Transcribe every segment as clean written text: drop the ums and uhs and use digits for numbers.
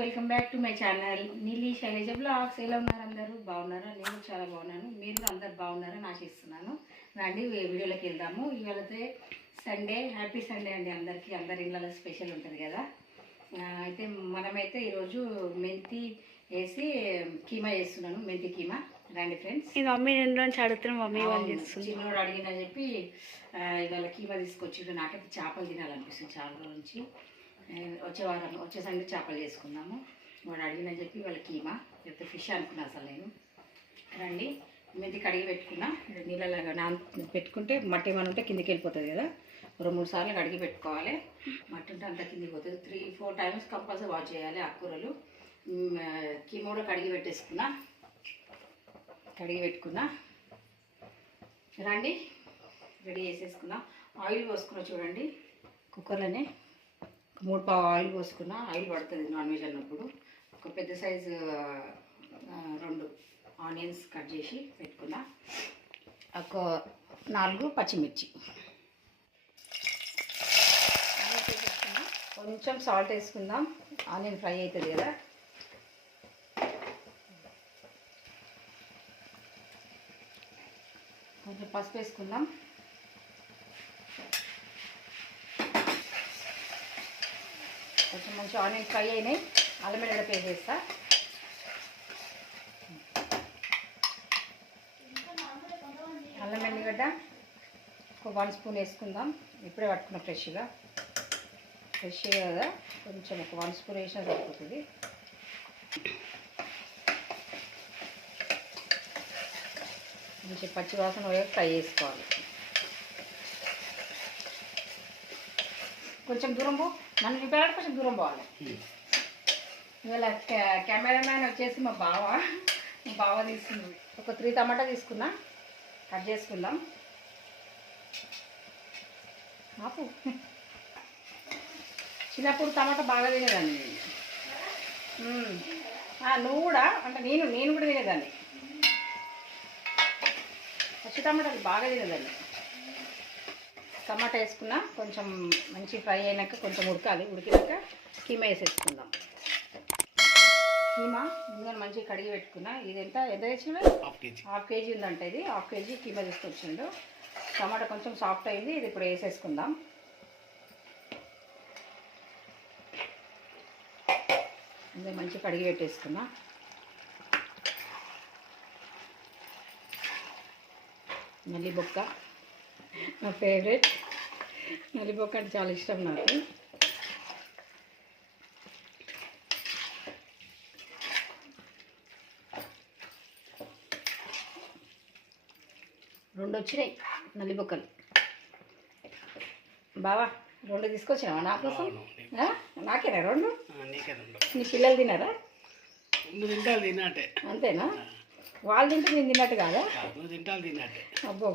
Welcome back to my channel నీలి Shailaja blogs. ఎలా ఉన్నారు అందరూ? బాగున్నారా? నేను చాలా బాగున్నాను. మీరు అందరు బాగున్నారని ఆశిస్తున్నాను. రండి వీడియోలోకి వెళ్దాము. ఇవాళైతే సండే, హ్యాపీ సండే అండి అందరికీ. అందరి ఇళ్ళలో స్పెషల్ ఉంటుంది కదా. అయితే మనమైతే ఈరోజు మెంతి వేసి కీమా చేస్తున్నాను, మెంతి కీమా. రండి ఫ్రెండ్స్. ఈ మమ్మీ నేను నుంచి అడుగుతున్నాను, మమ్మీ వాళ్ళు చేస్తుంది. చిన్నోడు అడిగినా చెప్పి ఇవాళ కీమా తీసుకొచ్చిండు. నాకైతే చేపలు తినాలనిపిస్తుంది చాలా రోజుల నుంచి. వచ్చే సండే చేపలు చేసుకుందాము. వాడు అడిగిన చెప్పి వాళ్ళ కీమా లేకపోతే ఫిష్ అనుకున్నా అసలు నేను. రండి, మెంతి కడిగి పెట్టుకున్నా. నీళ్ళలాగా పెట్టుకుంటే మట్టి ఏమైనా ఉంటే కిందికి వెళ్ళిపోతుంది కదా. 2-3 సార్లు కడిగి పెట్టుకోవాలి. మట్టి ఉంటే అంత కిందికి పోతుంది. 3-4 టైమ్స్ కంపల్సరీ వాష్ చేయాలి. ఆకుకూరలు కీమా కూడా కడిగి పెట్టుకున్నా. రండి, రెడీ చేసేసుకున్నా. ఆయిల్ పోసుకున్నా చూడండి. కుక్కర్లోనే 3 పావు ఆయిల్ పోసుకున్నా. ఆయిల్ పడుతుంది నాన్ వెజ్ అన్నప్పుడు. ఒక పెద్ద సైజు 2 ఆనియన్స్ కట్ చేసి పెట్టుకున్నా. ఒక 4 పచ్చిమిర్చి కొంచెం సాల్ట్ వేసుకుందాం. ఆనియన్ ఫ్రై అవుతుంది కదా. కొంచెం పసుపు వేసుకుందాం. కొంచెం మంచి ఆనియన్ ఫ్రై అయినాయి. అల్లం వెల్లుల్లి పేస్ట్ వేస్తా. అల్లం వెల్లిగడ్డ ఒక 1 స్పూన్ వేసుకుందాం. ఇప్పుడే పట్టుకున్న ఫ్రెష్గా కదా. కొంచెం ఒక 1 స్పూన్ వేసినా సరిపోతుంది. మంచి పచ్చి వాసన పోయాక ఫ్రై చేసుకోవాలి. కొంచెం దూరం పో, నన్ను చూపాలంటే కొంచెం దూరం పోవాలి. ఇవాళ కెమెరామ్యాన్ వచ్చేసి మా బావ తీసుకుంది. ఒక 3 టమాటా తీసుకున్నా, కట్ చేసుకుందాం. ఆపు. చిన్నప్పుడు టమాటా బాగా తినేదాన్ని నేను. నువ్వు కూడా అంటే నేను కూడా తినేదాన్ని. పచ్చి టమాటాలు బాగా తినేదాన్ని. టమాటా వేసుకున్నా. కొంచెం మంచి ఫ్రై అయినాక కొంచెం ఉడకాలి. ఉడికినాక కీమా వేసేసుకుందాం. కీమా ముందు మంచిగా కడిగి పెట్టుకున్నా. ఇది ఎంత వేసినా? హాఫ్ కేజీ ఉందంట. ఇది హాఫ్ కేజీ కీమా తీసుకొచ్చిండు. టమాటా కొంచెం సాఫ్ట్ అయింది. ఇది ఇప్పుడు వేసేసుకుందాం. ముందు మంచిగా కడిగి పెట్టేసుకున్నా. నల్లిబొక్క నా ఫేవరెట్. నల్లిబొక్క అంటే చాలా ఇష్టం నాకు. రెండు వచ్చినాయి నల్లిబొక్కలు. బావా 2 తీసుకొచ్చినావా నా కోసం? నాకేనా 2? నీ పిల్లలు తిన్నారా? అంతేనా? వాళ్ళు తింటే నేను తిన్నట్టు కాదా? అబ్బో,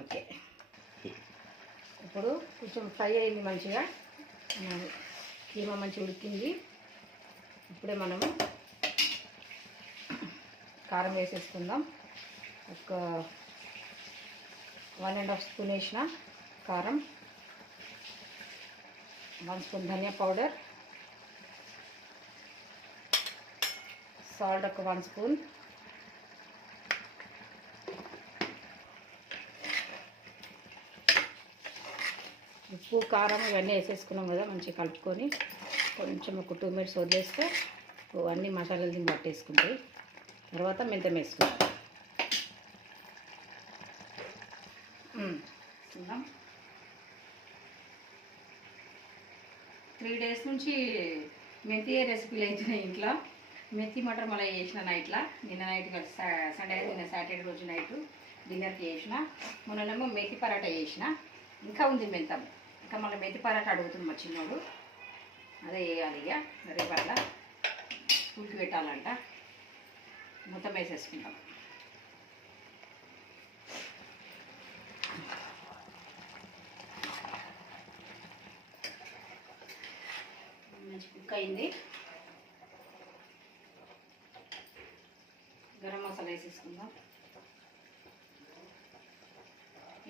ఓకే. ఇప్పుడు కొంచెం ఫ్రై అయింది మంచిగా. కీమా మంచిగా ఉడికింది. ఇప్పుడే మనము కారం వేసేసుకుందాం. ఒక 1.5 స్పూన్ వేసిన కారం, 1 స్పూన్ ధనియా పౌడర్, సాల్ట్ ఒక 1 స్పూన్, ఉప్పు కారం ఇవన్నీ వేసేసుకున్నాం కదా. మంచిగా కలుపుకొని కొంచెం ఒక 2 మినిట్స్ వదిలేస్తే అన్ని మసాలాలు దీన్ని పట్టేసుకుంటాయి. తర్వాత మెంతం వేసుకుంటాం. 3 డేస్ నుంచి మెంతి రెసిపీలు అవుతున్నాయి ఇంట్లో. మెంతి మటర్ మళ్ళీ చేసిన నైట్లో. నిన్న నైట్ సండే నిన్న సాటర్డే రోజు నైట్ డిన్నర్కి చేసిన. మొన్ననేమో మెంతి పరాటా చేసిన. ఇంకా ఉంది మెంతం. ఇంకా మళ్ళీ మెంతి పరాటా అడుగుతుంది మా చిన్నోడు. అదే వేయాలి. ఇక రేపు అట్లా స్కూల్కి పెట్టాలంట. మొత్తం వేసేసుకుంటాం. మంచి కుక్ అయింది. గరం మసాలా వేసేసుకుందాం.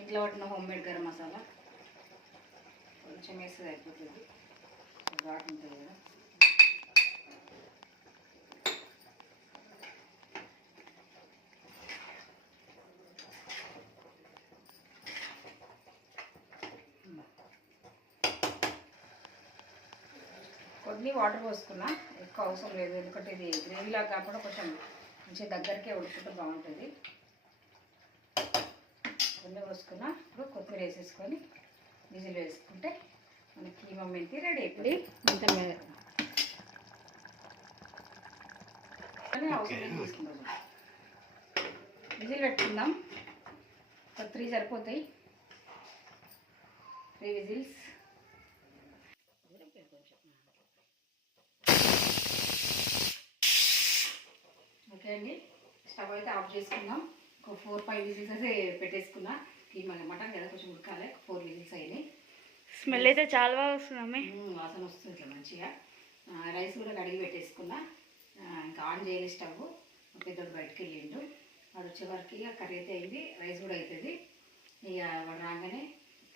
ఇంట్లో పట్టిన హోమ్ మేడ్ గరం మసాలా. కొంచెం వేస్తే అయిపోతుంది, ఘాటు ఉంటుంది కదా. కొన్ని వాటర్ పోసుకున్నా, ఎక్కువ అవసరం లేదు, ఎందుకంటే ఇది గ్రేవీలాగా కాకుండా కొంచెం మంచి దగ్గరికే ఉడుకుంటే బాగుంటుంది. కొన్ని పోసుకున్నా. ఇప్పుడు కొత్తిమీర వేసేసుకొని విజిల్ వేసుకుంటే మన కీమా మెంతి రెడీ అయిపోయి ఇంత అవసరం తీసుకుందాం. విజిల్ పెట్టుకుందాం, ఒక 3 సరిపోతాయి, 3 విజిల్స్. ఓకే అండి, స్టవ్ అయితే ఆఫ్ చేసుకుందాం. ఒక 4-5 విజిల్స్ అయితే పెట్టేసుకున్నా. కీమా మటన్ కదా కొంచెం ఉడకాలి. 4 విజిల్స్ అయినాయి. స్మెల్ అయితే చాలా బాగా వస్తుంది. వాసన వస్తుంది ఇట్లా మంచిగా. రైస్ కూడా కడిగి పెట్టేసుకున్నా. ఇంకా ఆన్ చేయని స్టవ్. పెద్దోడు బయటకు వెళ్ళిండు, వాడు వచ్చే వరకు ఇక కర్రీ అయితే అయింది, రైస్ కూడా అవుతుంది. ఇక వాడు రాగానే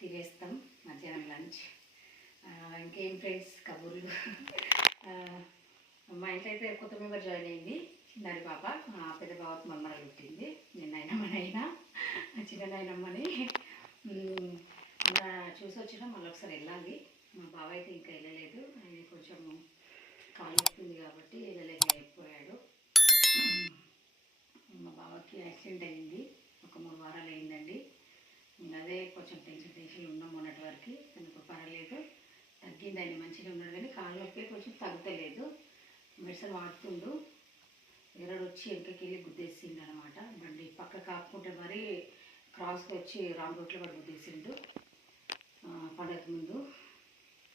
తినేస్తాం మధ్యాహ్నం లంచ్. ఇంకేం ఫ్రెండ్స్ కబుర్లు. మా ఇంట్లో అయితే కొత్త మెంబర్ జాయిన్ అయింది, చిన్నారి పాప. పెద్ద బావకు మమ్మల్ని పుట్టింది. నేను నాయనమ్మనైనా చిన్న నాయనమ్మని అలా చూసి వచ్చినా మళ్ళీ ఒకసారి వెళ్ళాలి. మా బావ అయితే ఇంకా వెళ్ళలేదు, ఆయన కొంచెం కాలు వస్తుంది కాబట్టి వెళ్ళలేకపోయాడు. మా బావకి యాక్సిడెంట్ అయింది, ఒక 3 వారాలు అయిందండి. అదే కొంచెం టెన్షన్ ఉన్నాం మొన్నటి వరకు. తనకు పర్వాలేదు, తగ్గింది, ఆయన మంచిగా ఉన్నాడు, కానీ కాలు నొప్పి కొంచెం తగ్గలేదు. మెడిసిన్ వాడుతుండు. ఎరడు వచ్చి వెనకకి వెళ్ళి గుద్దేసిండు అనమాట. బండి పక్క కాపుకుంటే మరీ క్రాస్గా వచ్చి రాంగ్ రూట్లో పడి గుద్దేసిండు. పండగ ముందు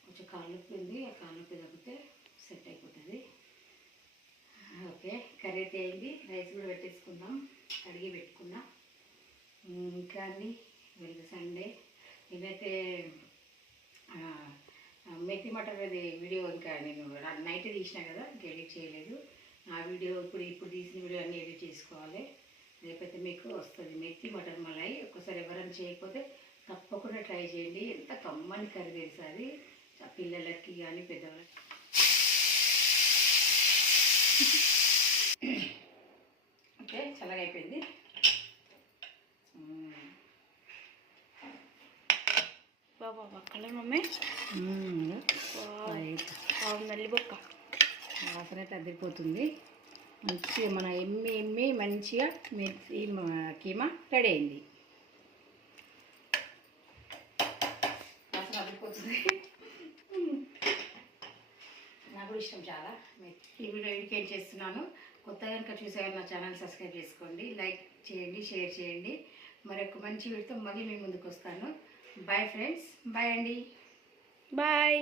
కొంచెం కాలు నొప్పి ఉంది, ఆ కాలు నొప్పి తగ్గితే సెట్ అయిపోతుంది. ఓకే, కర్రీ అయితే అయింది, రైస్ కూడా పెట్టేసుకుందాం, కడిగి పెట్టుకున్నా. ఇంకా అండి వెళ్తే సండే నేనైతే మెత్తి మటన్ అది వీడియో ఇంకా నేను నైట్ తీసినా కదా, ఇంకా ఎడిట్ చేయలేదు. ఆ వీడియో ఇప్పుడు తీసిన వీడియో అన్నీ ఎడిట్ చేసుకోవాలి, లేకపోతే మీకు వస్తుంది. మెత్తి మటన్ మలై ఒక్కసారి ఎవరైనా చేయకపోతే తప్పకుండా ట్రై చేయండి. ఎంత కమ్మని కర్రీ తెలుసు అది, పిల్లలకి కానీ పెద్దవాళ్ళకి. ఓకే, చల్లగా అయిపోయింది. బాబా కలర్ మమ్మీ నల్లిబొక్క వాసన అయితే అదిరిపోతుంది. మంచిగా మన ఎమ్మి మంచిగా మెత్తి కీమా రెడీ అయింది. వాసన అదిరిపోతుంది, నాకు కూడా ఇష్టం చాలా. ఈ వీడియో ఎడికేట్ చేస్తున్నాను. కొత్తగా కనుక చూసేవారు నా ఛానల్ సబ్స్క్రైబ్ చేసుకోండి, లైక్ చేయండి, షేర్ చేయండి. మరొక మంచి వీడియోతో మళ్ళీ మీ ముందుకు వస్తాను. బాయ్ ఫ్రెండ్స్, బాయ్ అండి, బాయ్.